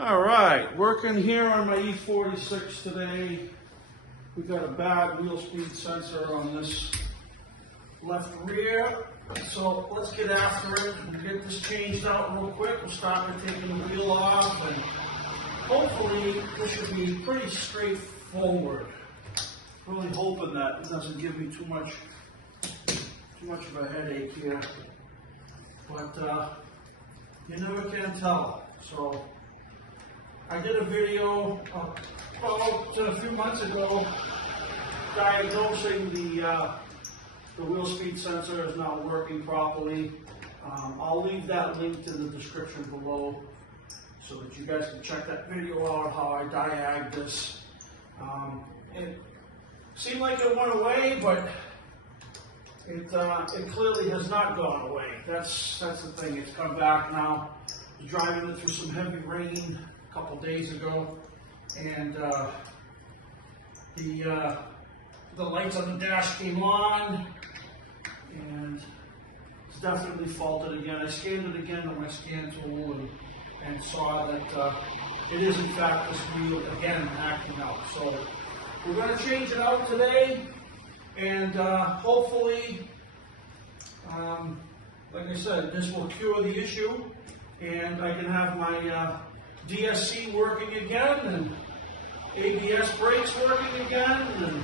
All right, working here on my e46 today. We got a bad wheel speed sensor on this left rear. So let's get after it and get this changed out real quick. We'll start by taking the wheel off, and hopefully this should be pretty straightforward. Really hoping that it doesn't give me too much of a headache here. But you never can tell. So I did a video about a few months ago diagnosing the wheel speed sensor is not working properly. I'll leave that linked in the description below so that you guys can check that video out, how I diagged this. It seemed like it went away, but it clearly has not gone away. That's the thing. It's come back now. I was driving it through some heavy rain a couple days ago, and the lights on the dash came on, and it's definitely faulted again. I scanned it again on my scan tool and saw that it is in fact this wheel again acting out. So we're going to change it out today, and hopefully, like I said, this will cure the issue, and I can have my DSC working again, and ABS brakes working again, and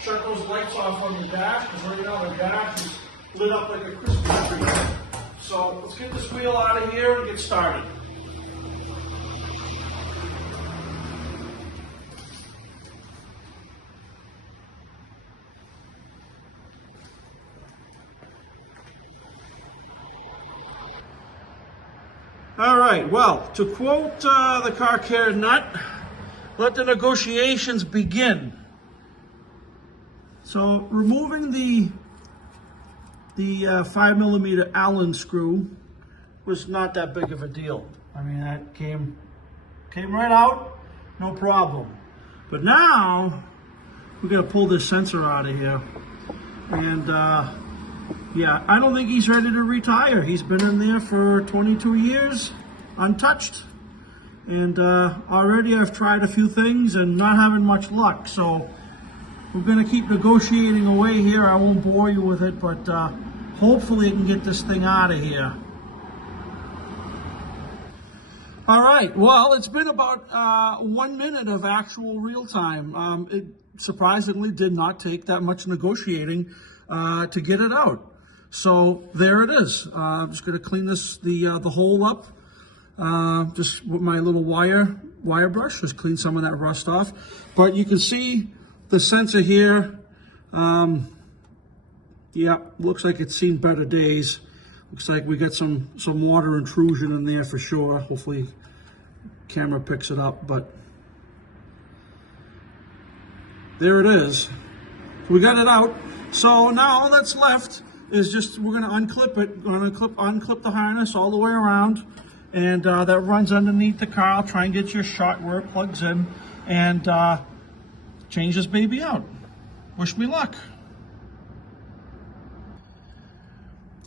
shut those lights off on the dash, because right now the dash is lit up like a Christmas tree. So let's get this wheel out of here and get started. All right, well, to quote the car care nut, let the negotiations begin. So removing the 5mm Allen screw was not that big of a deal. I mean, that came right out, no problem. But now we're gonna pull this sensor out of here, and yeah, I don't think he's ready to retire. He's been in there for 22 years, untouched. And already I've tried a few things and not having much luck. So we're gonna keep negotiating away here. I won't bore you with it, but hopefully I can get this thing out of here. All right, well, it's been about 1 minute of actual real time. It surprisingly did not take that much negotiating to get it out. So there it is. I'm just going to clean the hole up, just with my little wire brush. Just clean some of that rust off. But you can see the sensor here. Yeah, looks like it's seen better days. Looks like we got some water intrusion in there for sure. Hopefully, camera picks it up. But there it is. So we got it out. So now all that's left is just, we're going to unclip it. We're going to unclip the harness all the way around, and that runs underneath the car. I'll try and get you a shot where it plugs in, and change this baby out. Wish me luck.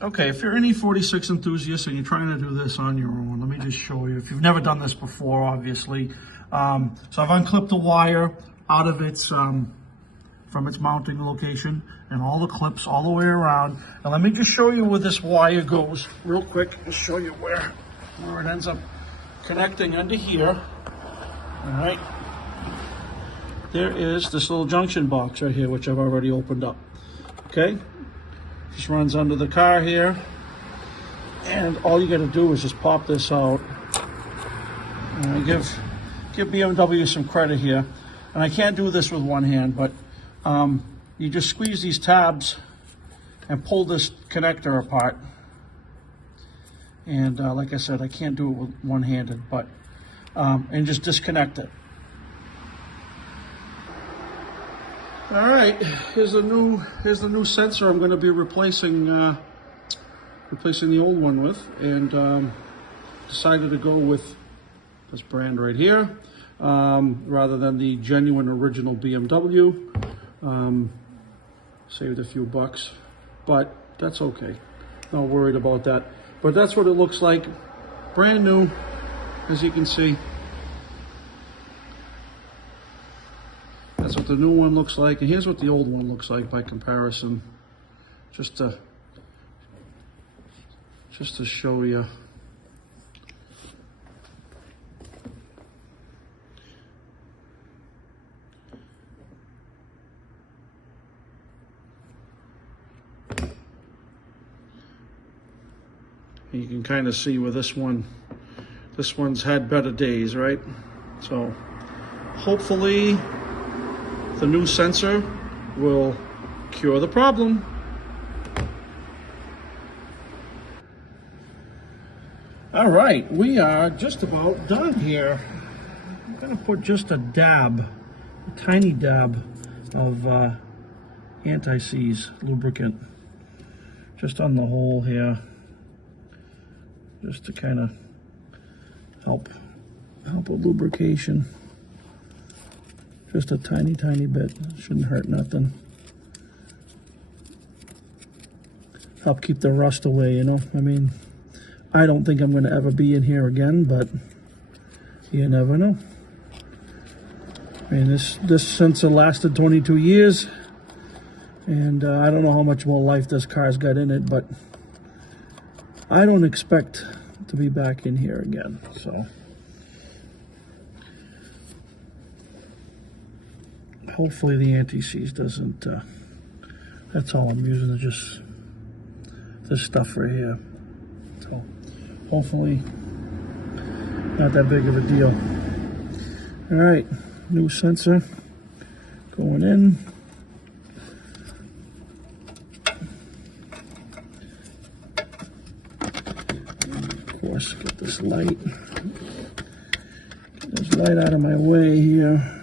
Okay, if you're an E46 enthusiast and you're trying to do this on your own, let me just show you. If you've never done this before, obviously. So I've unclipped the wire out of its from its mounting location, and all the clips all the way around. And let me just show you where this wire goes real quick and show you where it ends up connecting under here. All right. There is this little junction box right here, which I've already opened up. Okay. Just runs under the car here. And all you got to do is just pop this out. And I give BMW some credit here. And I can't do this with one hand, but you just squeeze these tabs and pull this connector apart. And like I said, I can't do it with one-handed, but and just disconnect it. All right, here's the new sensor I'm going to be replacing the old one with, and decided to go with this brand right here rather than the genuine original BMW. Saved a few bucks, but that's okay. Not worried about that. But that's what it looks like. Brand new, as you can see. what the new one looks like, and here's what the old one looks like by comparison. Just to show you. You can kind of see where this one's had better days, right? So hopefully the new sensor will cure the problem. All right, we are just about done here. I'm gonna put just a dab, a tiny dab of anti-seize lubricant just on the hole here, just to kind of help with lubrication. Just a tiny bit, shouldn't hurt nothing. Help keep the rust away, you know. I mean, I don't think I'm gonna ever be in here again, but you never know. I mean, this sensor lasted 22 years, and I don't know how much more life this car's got in it, but I don't expect to be back in here again, so. Hopefully the anti-seize doesn't, that's all I'm using, is just this stuff right here. So hopefully not that big of a deal. All right, new sensor going in. Of course, get this light. Get this light out of my way here.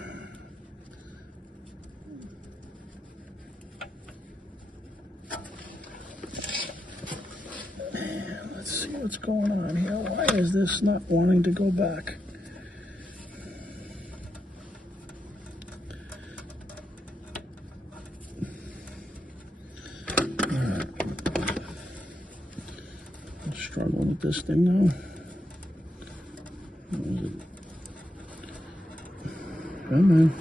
What's going on here? Why is this not wanting to go back? Alright. I'm struggling with this thing now. Come on.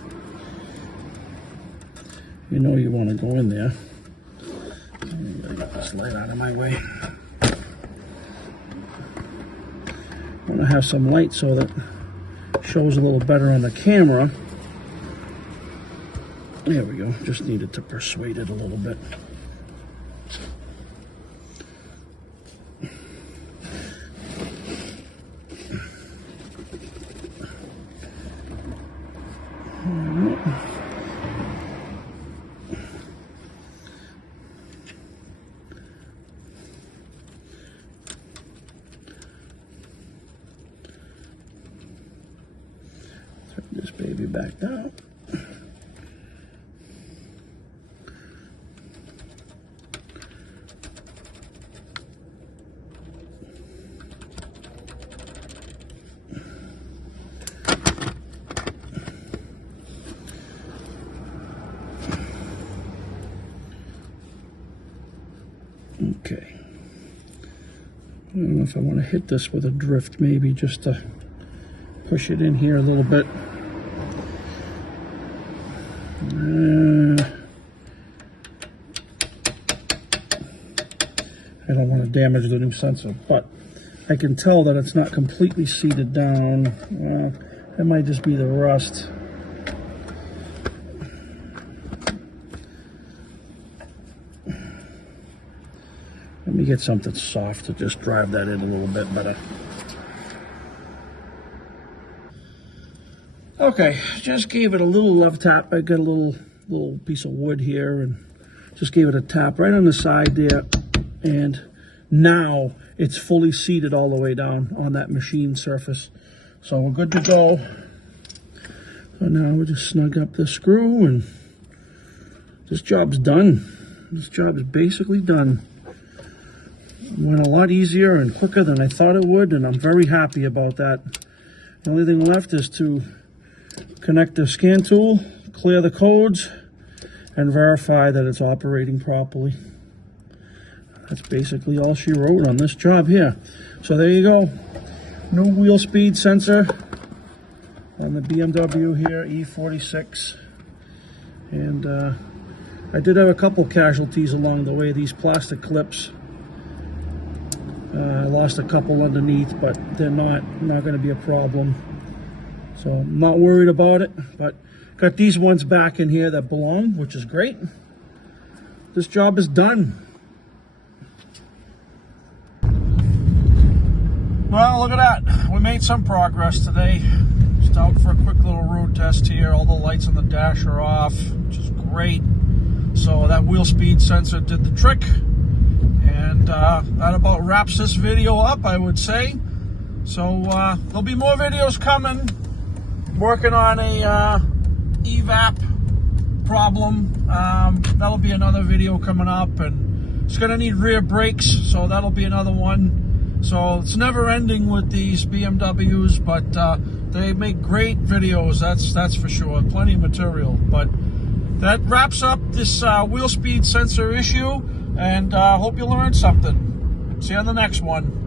You know you want to go in there. I'm gonna get this light out of my way. I want to have some light so that it shows a little better on the camera. There we go. Just needed to persuade it a little bit. Turn this baby back down. Okay. I don't know if I want to hit this with a drift, maybe just to push it in here a little bit. I don't want to damage the new sensor, but I can tell that it's not completely seated down. Well, it might just be the rust. Let me get something soft to just drive that in a little bit better. Okay, just gave it a little love tap. I got a little piece of wood here and just gave it a tap right on the side there. And now it's fully seated all the way down on that machine surface. So we're good to go. So now we'll just snug up the screw and this job's done. This job is basically done. It went a lot easier and quicker than I thought it would, and I'm very happy about that. The only thing left is to connect the scan tool, clear the codes, and verify that it's operating properly. That's basically all she wrote on this job here. So there you go. New wheel speed sensor on the BMW here, e46. And I did have a couple casualties along the way. These plastic clips, I lost a couple underneath, but they're not going to be a problem. So I'm not worried about it, but got these ones back in here that belong, which is great. This job is done. Well, look at that. We made some progress today. Just out for a quick little road test here. All the lights on the dash are off, which is great. So that wheel speed sensor did the trick. And that about wraps this video up, I would say. So there'll be more videos coming. Working on a evap problem. That'll be another video coming up. And it's going to need rear brakes, so that'll be another one. So it's never ending with these BMWs, but they make great videos, that's for sure. Plenty of material. But that wraps up this wheel speed sensor issue, and hope you learned something. See you on the next one.